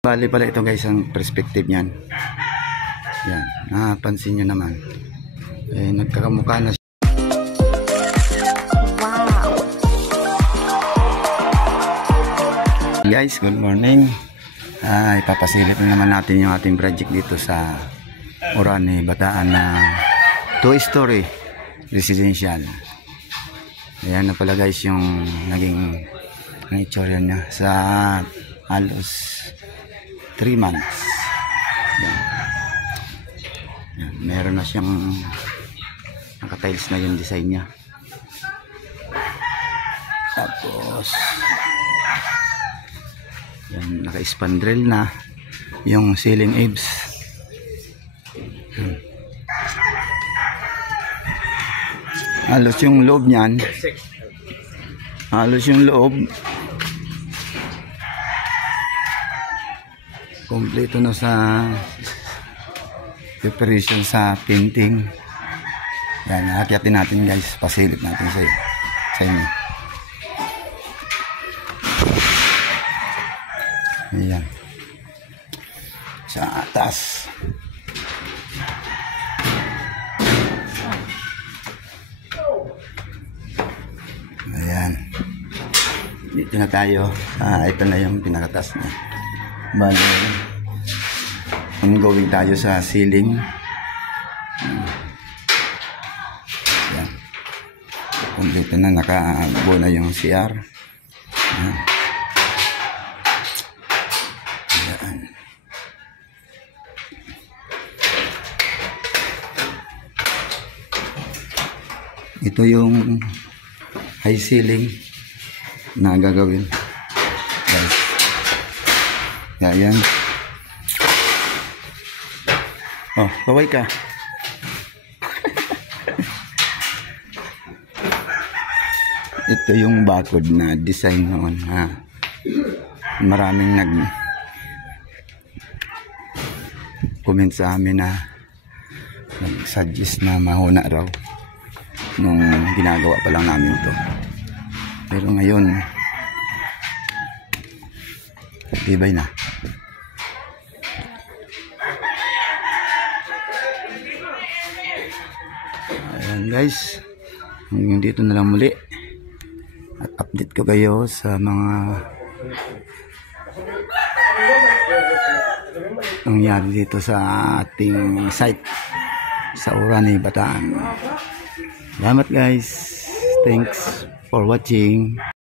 Bali pala ito guys ang perspective niyan. Yan, napansin nyo naman. Eh, nagkakamukha na siya. Wow! Guys, good morning. Ipapasilip na naman natin yung ating project dito sa Orani, Bataan na 2-story residential. Ayan na pala guys yung naging nature niya sa halos 3 months. Yan. Yan. Meron na siyang naka-tiles na yung design niya. Tapos yan, naka-spandrel na yung ceiling eaves. Halos yung loob niyan, kompleto na sa preparation sa painting. Yan, akyatin natin guys, pasilip natin sa inyo. Ayan, sa atas. Ayan, dito na tayo. Ito na yung pinakatas niya. Bale, ongoing tayo sa ceiling. Yan. Kompleto na, nakabuo na yung CR. Yan. Yan. Ito yung high ceiling na gagawin. Guys. Yan. Oh, kaway ka. Ito yung bakod na design noon. Maraming comment sa amin na nag-suggest na mahuna raw nung ginagawa pa lang namin to. Pero ngayon tibay na. Ayan guys, hanggang dito na lang muli at update ko kayo sa mga nangyari dito sa ating site sa Orani, Bataan. Salamat guys, thanks for watching.